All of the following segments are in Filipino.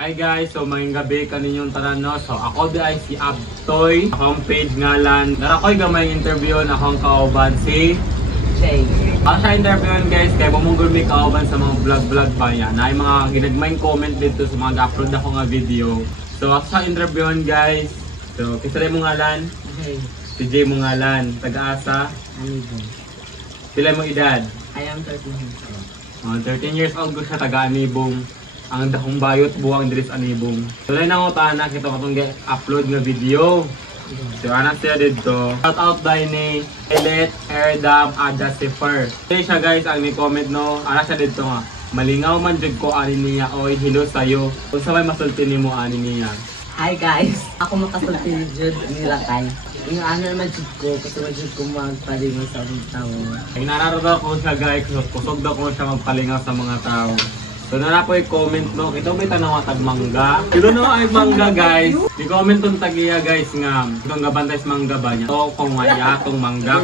Hi guys, so maging gabi kaninyong tanan no. So ako di ay si Abtoy. Akong page ngalan. Narakoy gamay interview na akong kauban si Jay. Ako siya interviewin guys, kaya bumungol may kauban sa mga vlog pa yan. Na yung mga ginagmayng comment dito sa mga upload ako nga video. So ako siya interviewin guys. So kisari mo ngalan? Jay. Si Jay mo ngalan. Taga-asa? Anibong. Sila mo edad? I am 13 years old. 13 years old ko siya, taga-Anibong. Ang dakong bayot buwang diris Anibong. So rin ang utana, kita ko itong upload nga video. So anak siya dito. Shout out by ni Elet Erdam Ada Sifer. So siya guys, ang may comment no. Anak siya dito nga. Malingaw man jud ko ani niya oy hilo sayo. Kung sa may masulti nimo ani niya. Hi guys! Ako makasulti ni Jude nila kay. Yung ano naman Jude ko, kasi Jude ko magpalingaw sa mga tao. Ay nararado ko siya guys, kusog daw ko siya magpalingaw sa mga tao. So nara po i-comment no, ito may tanaw tag mangga. Ito no ay mangga guys. I-comment tong tagiya guys nga. Itong gabantay sa mangga ba niya. So kung maya tong mangga,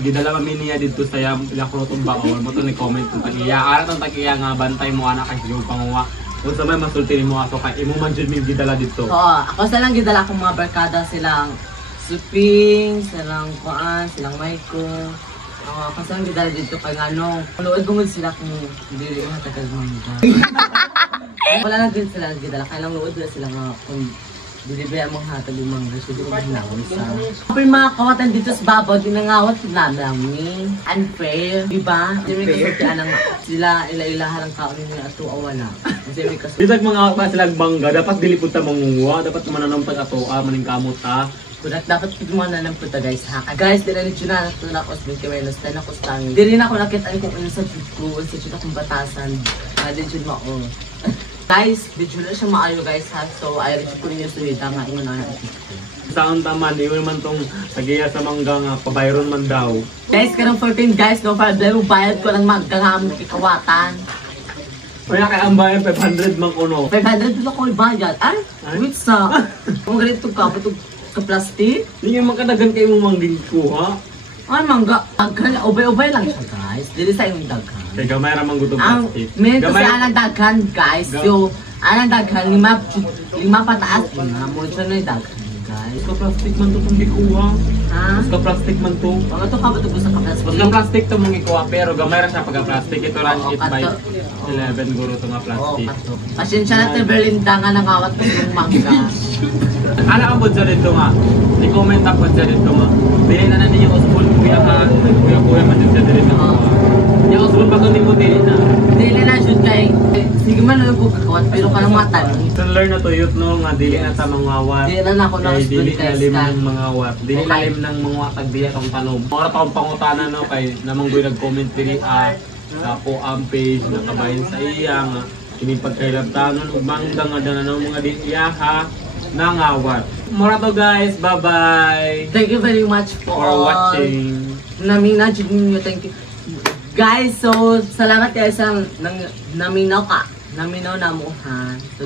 gidalawa miniya dito sa ila ko tong baon. Mo to ni comment tong tagiya. Ara tong tagiya nga bantay mo anak kay yung panguwa. Kung sa may masulti mo aso kay imo man jud mi gidala dito. Oo, ako sa lang gidala akong mga barkada silang Suping, silang Kuan, silang Maiko. Ako sa lang gidala dito kay ano, luod bungod sila kung dili nga tagal mangga. Wala na din sila gidala, kay lang luod sila nga kung dili ba mong hatag yung mga gusto ko hinawon sa. Ako yung mga kawatan dito sa babaw, dinangawat namin. Unfair, di ba? Hindi may kasultian ng sila, ila-ilahan ang kaon nila at wala. Kasi may kasultian. Bisag mga pa silang bangga, dapat dili pud ta mangunguha, dapat mananong tag atoa maning kamot ta. Kudat dapat pigmana ng puta guys ha. Guys, dila ni Chuna na tulak ko sa Binkimelos, tayo na ko sa tangi. Di rin ako nakita kung ano sa Jud ko, sa Jud akong batasan. Di Jud mao. Guys, di Jud na siya maayo guys ha. So, ayaw rin ko rin yung suwita nga ingon na Jud ko. Saan taman, di man tong tagiya sa mangga nga, pabayron man daw. Guys, karong 14 guys, no problem, bayad ko lang magkangamit ikawatan. Kaya kay ang bayan 500 man kuno. 500 dito ko ibayad. Ay, wait sa. Kung ganito ka, ito ka-plastic. Hindi nga makadagan kayo mo mangging kuha. Ay, mangga. Daghan, ubay-ubay lang siya guys. Dili sa yung daghan. Kaya gamay ramang gutong Ang plastic. minute kasi anang daghan guys. Yung anang daghan, lima pataas. Mo siya na yung daghan guys. Ka plastic man to kung di kuha. Ha? Ka plastic man to. Mga to ka ba ito sa ka-plastic? Mas nga plastic to mong ikuha pero gamay ra siya pagka plastic. Ito lang 8 by 11 guro to nga Oo, plastic. kato. Pasensya na tayo Berlinda nga nangawat ko yung mangga. Ala ang budya dito nga. I-comment ako dyan dito nga. Dili na ninyo usbon kuya ka. Kuya man dyan dito nga. Yung usbon pa kung di mo dili na. Dili na shoot kay. Sige man lang ko kakawat pero ka lang matanong. So learn na to youth no nga dili na ta mangawat. Dili na ako na Kay usbon dili kay na lim Sky. ng mga wat. Dili na lim ng mga watag dili atong tanom. Mga taong pangutana no kay namang goy nag-comment dili sa po ang page na kabayan sa iya nga kini pagkailabtanon ug mangga nga danan mga di iya ha nangawat. Mura to guys, bye-bye. Thank you very much For watching. Namina jud ninyo, thank you. Guys, so salamat kayo sa naminaw ka. Naminaw na mo ha. So,